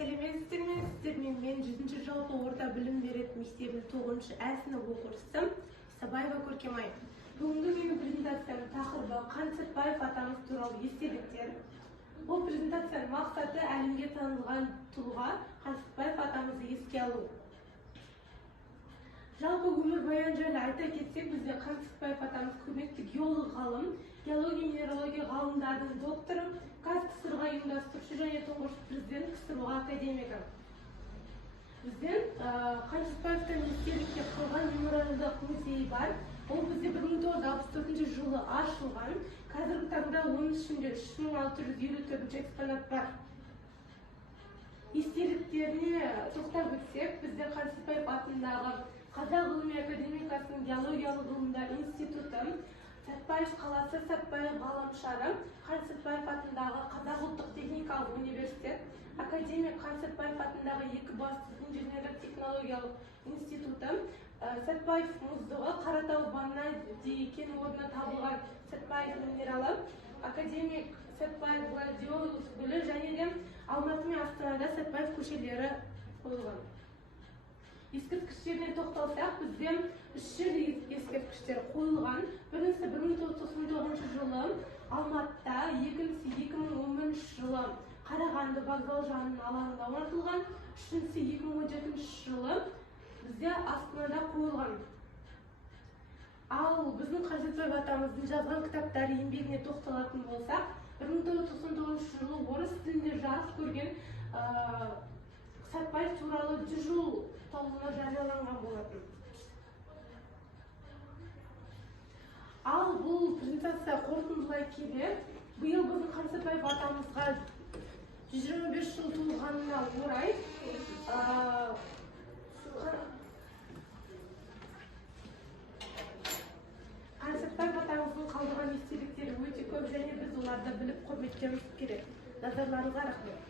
Сіздермен мен 100 жалпы орта білім беретін мектебінің 9-шы А сынып оқушысы Сабаева Көркемай. Бүгінгі менің презентацияның тақырыбы Қаныш Сәтбаев атамыз туралы естеліктер. Бұл презентацияның мақсаты әлемге танылған тұлға Қаныш Сәтбаев атамызды еске алу. Жалпы өмірбаяны жайлы айта кетсек, бізде Қаныш Сәтбаев атамыз көрнекті геолог ғалым, геология-минералогия ғалымдарының докторы, КСР-ға ұйымдастырушы және тұңғыш президент, КСР-ға академигі. Бізден Қаныш Сәтбаевтан естелікке қалған мемориалдық музей бар. Ол бізде 1964 жылы ашылған. Қазіргі таңда оның ішінде 3654 экспонат бар. Естеліктеріне тоқтап өтсек, бізде Қаныш Сәтбаев атындағы Қазақ ғылыми академикасының геологиялық ғылымдар институты, Сәтбаев қаласы Сәтбаев ғаламшары, Қаныш Сәтбаев атындағы Қазақ ұлттық техникалық университет, академик Қаныш Сәтбаев атындағы Екібастұз инженерлік технологиялық институты, Сәтбаев мұздығы, Қаратау ванадий кен орнынан табылған Сәтбаев минералы, академик Сәтбаев гладиолус гүлі және де Алматы мен Астанада Сәтбаев көшелері қойылған. Ескерткіштеріне тоқталсақ, бізде 3 жерде ескерткіштер қойылған. Біріншісі 1999 жылы Алматыда, екіншісі 2010 жылы Қарағанды вокзал жанының алаңында орнатылған, үшіншісі 2017 жылы бізде Астанада қойылған. Ал біздің Қаныш Сәтбаев атамыздың жазған кітаптары еңбегіне тоқталатын болсақ, 1999 жылы орыс тілінде жарық көрген Сәтбаев туралы 100 жыл толуына жарияланған болатын. Ал бұл презентация қорытындылай келе, биыл біздің Қаныш Сәтбаев атамызға 125 жыл толғанына орай Қаныш Сәтбаев атамыздың қалдырған естеліктері өте көп және біз оларды біліп құрметтеуіміз керек. Назарларыңызға рахмет.